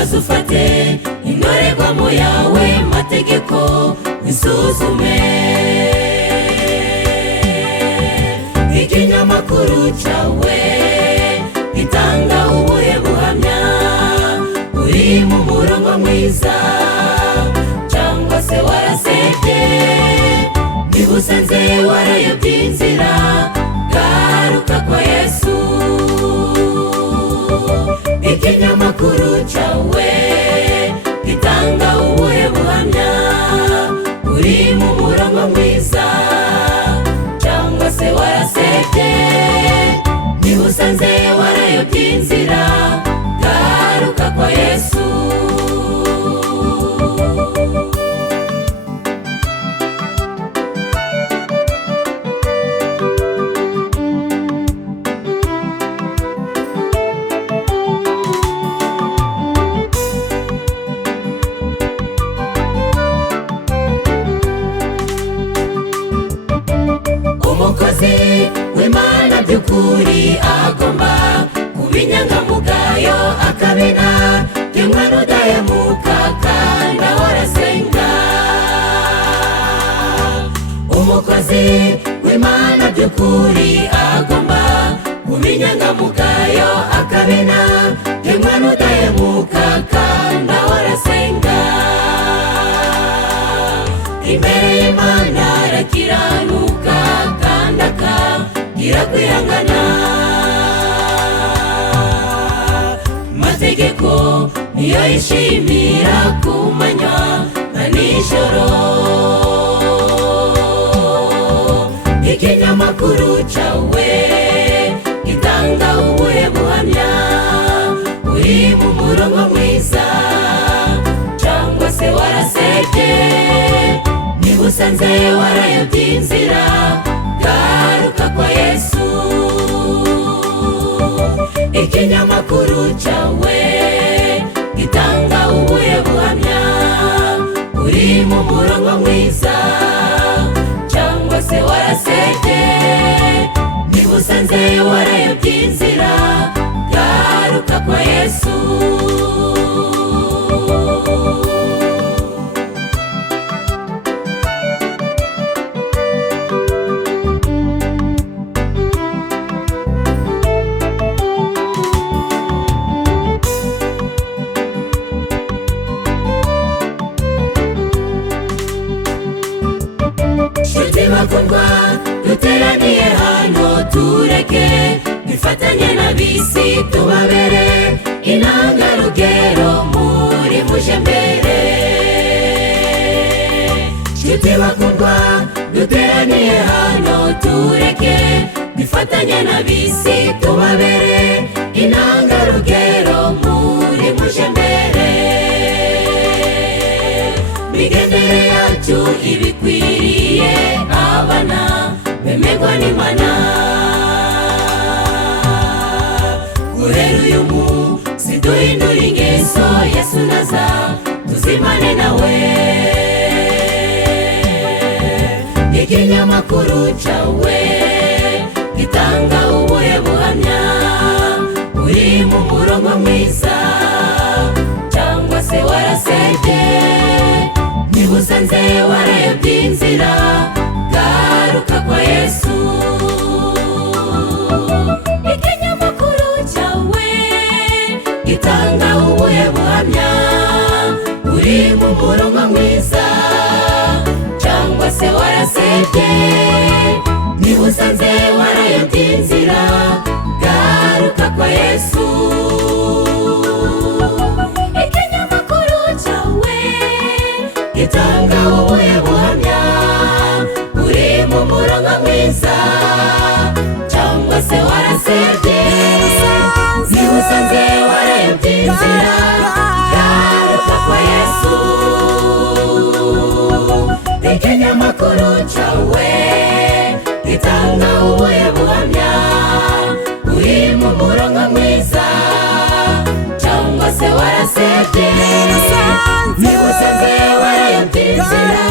maze ufate indorerwamo yawe mategeko wisuzume. Ikinyamakuru cyawe gitanga ubuhe buhamya? Uri mu murongo mwiza cyangwa se warasebye? Niba usanze warayobye inzira, garuka kwa Yesu. Ikinyamakuru cyawe gitanga ubuhe buhamya? Uri mu murongo mwiza cyangwa se warasebye? Niba usanze warayobye inzira, garuka kwa Yesu. Umukozi w'Imana by'ukuri agomba kuba inyangamugayo, akabina y'umwana udahemuka kandi ahora asenga. Umukozi w'Imana by'ukuri agomba kuba inyangamugayo, akabina y'umwana udahemuka kandi ahora asenga. Imbere y'Imana arakiranuka kandi akagira kwihangana. Amategeko niyo yishimira ku manywa na nijoro. Ikinyamakuru cyawe gitanga ubuhe buhamya? Uri mu murongo mwiza cyangwa se warasebye? Niba usanze warayobye inzira, garuka kwa Yesu. Ikinyamakuru cyawe gitanga ubuhe buhamya? Uri mu murongo mwiza cyangwa se warasebye? Niba usanze warayobye inzira, garuka kwa Yesu. Bakundwa duteraniye hano, tureke bifatanye n'ab'isi, tubabere intangarugero muri muje mbere. Nshuti bakundwa duteraniye hano, tureke bifatanye n'ab'isi, tubabere intangarugero muri muje mbere. Migendere yacu ibikwiriye abana bemerwa n'Imana. Guhera uyu munsi duhindura ingeso, Yesu naza tuzimane nawe. Ikinyamakuru cyawe gitanga ubuhe buhamya? Uri mu murongo mwiza cyangwa se warasebye? Niba usanze warayobye inzira, garuka kwa Yesu. Ikinyamakuru cyawe gitanga ubuhe buhamya? Uri mu murongo mwiza cyangwa se warasebye? Niba usanze warayobye inzira, garuka kwa Yesu. Ikinyamakuru cyawe gitanga ubuhe buhamya? Uri mu murongo mwiza cyangwa se warasebye? Niba usanze warayobye inzira, garuka kwa Yesu. Ikinyamakuru cyawe gitanga ubuhe buhamya? Uri mu murongo mwiza cyangwa se warasebye? Niba usanze warayobye inzira,